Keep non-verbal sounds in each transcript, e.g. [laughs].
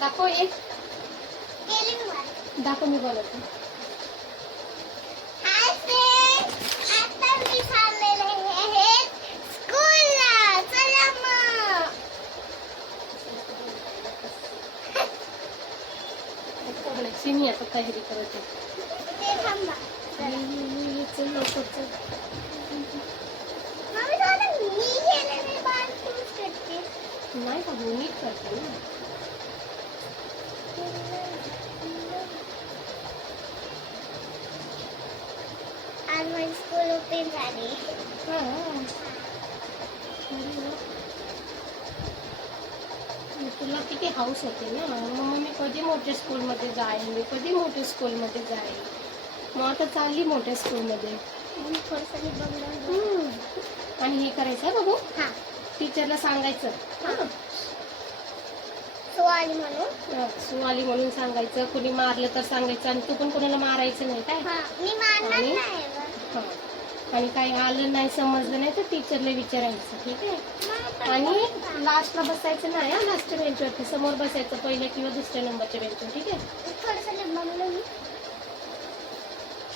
दाखव एक. दाखव मी बोलवते आता तयारी करत आहे. ते थांबा जरा. चल लवकर चल. मम्मी तुला मी गेलेले बाल तूच करते नाही का मी नीट करते ना आज माझी स्कूल ओपन झाली हा. तुला किती हाऊस होते ना मग मी कधी मोठ्या स्कूलमध्ये जाईन मी कधी मोठ्या स्कूलमध्ये जाईन मग आता चालली मोठ्या स्कूलमध्ये. आणि हे करायचं आहे बघू हा टीचरला सांगायचं हा. सो आली म्हणून हा, सांगायचं कुणी मारलं तर सांगायचं आणि तू पण कोणाला मारायचं नाही काय मी मारणार? नाही. आणि काही आलं नाही समजलं नाही तर टीचरला विचारायचं ठीक आहे? आणि लास्टला बसायचं नाही हा लास्टच्या बेंचवरती समोर बसायचं पहिल्या किंवा दुसऱ्या नंबरच्या बेंचवर ठीक आहे?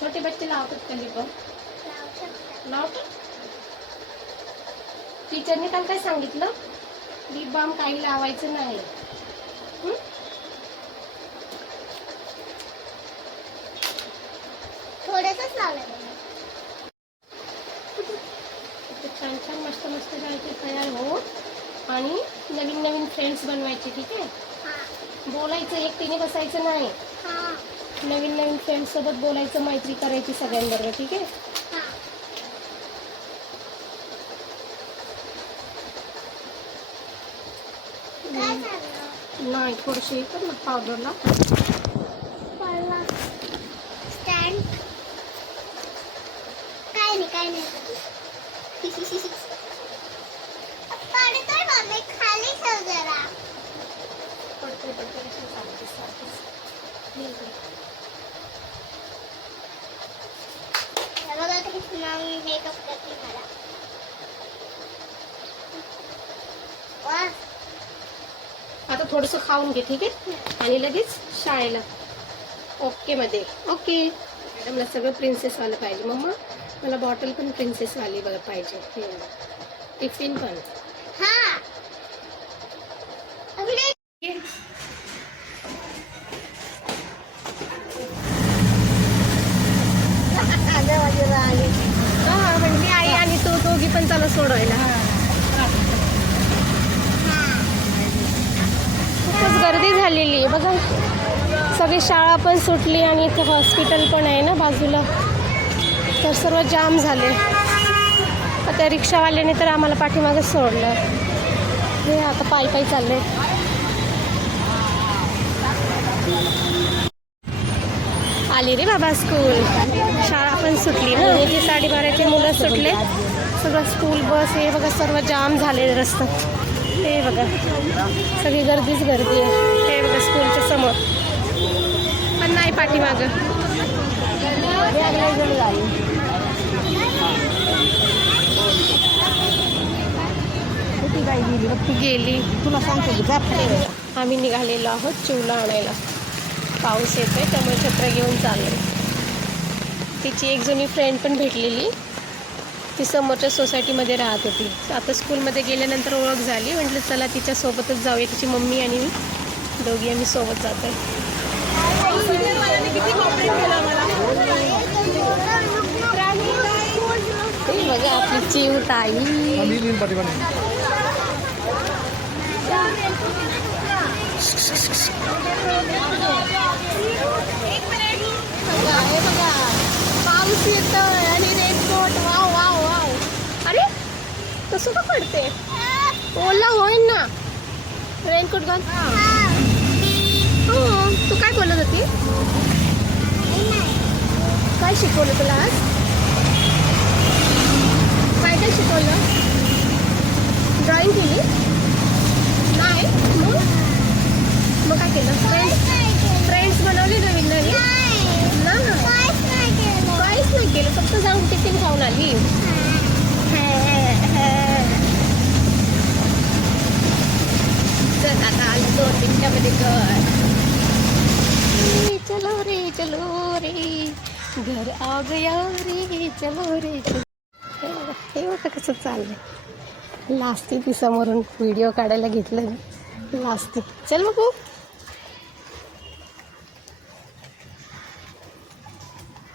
छोटे बच्चे लावतात का लिप? लावतात. टीचरने काल काय सांगितलं? लिप बाम काही लावायचं नाही हं? थोडंसंच लावलं मी. इथे छान छान मस्त मस्त जायचे तयार हो आणि नवीन नवीन फ्रेंड्स बनवायचे ठीक आहे? हा बोलायचं एकटीने बसायचं नाही. हा नवीन नवीन फ्रेंड्स सोबत बोलायचं मैत्री करायची सगळ्यांबरोबर ठीक आहे? हा नाही कर ना पावडरला नाही काय नाही पडतोय मम्मी खाली ठेव जरा मेकअप करते मला आता थोडंसं खाऊन घे ठीक आहे? आणि लगेच शाळेला. ओके मध्ये. ओके. मॅडमला सगळं प्रिन्सेस वालं पाहिजे. मम्मा? मला बॉटल पण प्रिन्सेस वाली बघ पाहिजे. टिफिन पण. म्हणजे आई आणि तो दोघी पण त्याला सोडवायला. खूपच गर्दी झालेली आहे. बघा सगळी शाळा पण सुटली आणि इथे हॉस्पिटल पण आहे ना बाजूला. तर सर्व जाम झाले. आता रिक्षावाल्याने तर आम्हाला पाठीमागे सोडलं. हे आता पायी पायी चालले. आली रे बाबा स्कूल शाळा पण सुटली ना. हे साडेबाराचे मुलं सुटले. सगळं स्कूल बस हे बघा सर्व जाम झाले रस्ता. हे बघा. सगळी गर्दीच गर्दी आहे. हे बघा स्कूलच्या समोर. पण नाही पाठीमागं. गेली. तुला सांगतो जात आम्ही निघालेलो आहोत चिवला आणायला. पाऊस येतोय त्यामुळे छत्र घेऊन चाललो तिची एक जुनी फ्रेंड पण भेटलेली. ती समोरच्या सोसायटीमध्ये राहत होती. आता स्कूलमध्ये गेल्यानंतर ओळख झाली. म्हटलं चला तिच्या सोबतच जाऊया. तिची मम्मी आणि मी दोघी आम्ही सोबत जातोय. बघा आपली चिव ताई. बघा हे बघा पाऊस येतोय आणि रेनकोट वाव वाव वाव. अरे कसं का पडते? ओला होईन ना. रेनकोट घाल. हो तू काय बोलत होती? काय शिकवलं तुला आज? काय ड्रॉइंग केली? नाही. मग? मग काय केलं? फ्रेंड्स फ्रेंड्स बनवली नवीन नवीन ना? काहीच नाही केलं. फक्त जाऊन टिफिन खाऊन आली. चल आता आलो दोन मिनिटामध्ये घर. चलो रे चलो रे. घर आ गया रे. चलो रे चलो. हे बघा हे बघा कसं चाललंय? लास्ती ती समोरून व्हिडिओ काढायला घेतलं मी चल बघू.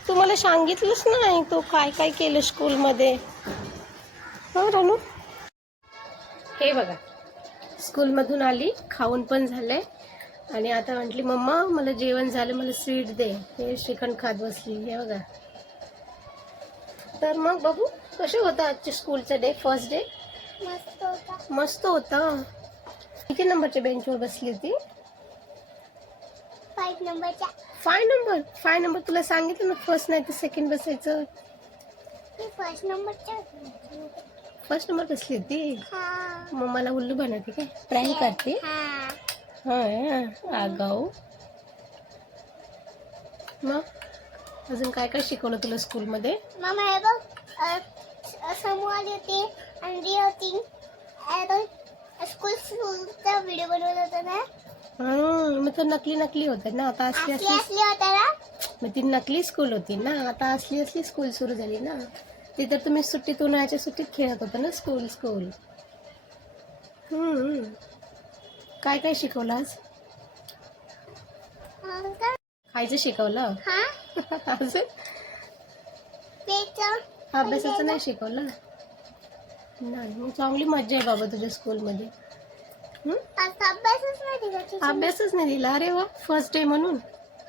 तू मला सांगितलंच नाही तू काय काय केलं स्कूलमध्ये हो रानू? हे बघा. स्कूलमधून आली खाऊन पण झालंय. आणि आता म्हटली मम्मा मला जेवण झालं मला स्वीट दे. हे श्रीखंड खात बसली हे बघा. तर मग बघू. कसे होतं आजचे स्कूलचं डे फर्स्ट डे मस्त होता. मस्त होता. किती नंबरच्या बेंचवर बसली होती? फाईव्ह नंबरच्या फाय नंबर फाय नंबर तुला सांगितलं ना फर्स्ट नाही तर सेकंड बसायचं. मी फर्स्ट नंबरच्या फर्स्ट नंबर बसली होती? हा. मग मला उल्लू बनवते काय प्रँक करते? हा. आगाऊ. मग? अजून काय काय शिकवलं तुला स्कूलमध्ये मामा हे बघ अ, स- समूह आली होती अंडी होती. हे बघ स्कूल स्कूलचा व्हिडिओ बनवत होता ना? मग तर नकली नकली होते ना? आता असली असली असली असली होता ना? मग ती नकली स्कूल होती ना? आता असली असली स्कूल सुरू झाली ना? ती तर तुम्ही सुट्टीत उन्हाळ्याच्या सुट्टीत खेळत होता ना स्कूल स्कूल हम्म. काय काय शिकवलं आज? खायचं शिकवलं? हा? [laughs] अजून? पेचं अभ्यासाचं नाही शिकवलं? नाही मग चांगली मज्जा आहे बाबा तुझ्या स्कूलमध्ये हं? अभ्यासच नाही दिला तुझ्या. अभ्यासच नाही दिला? अरे वा फर्स्ट डे म्हणून.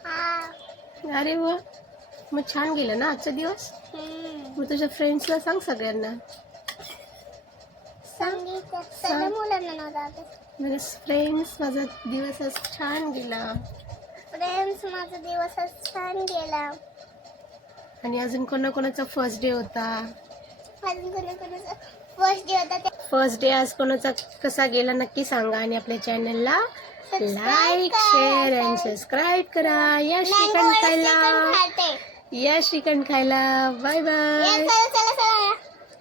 हा. अरे वा मग छान गेलं ना आजचा दिवस? हम्म. मग तुझ्या फ्रेंड्सला सांग सगळ्यांना. सांगितलं सगळ्या मुलांना नव्हता अभ्यास म्हणजे फ्रेंड्स माझा दिवस आज छान गेला. फ्रेंड्स माझा दिवस आज छान गेला. आणि अजून कोणाकोणाचा फर्स्ट डे होता? अजून फर्स्ट डे होता ते फर्स्ट डे आज कोणाचा कसा गेला नक्की सांगा आणि आपल्या चॅनलला लाईक शेअर अँड सबस्क्राईब करा. या श्रीखंड खायला. या श्रीखंड खायला. बाय बाय चला चला चला.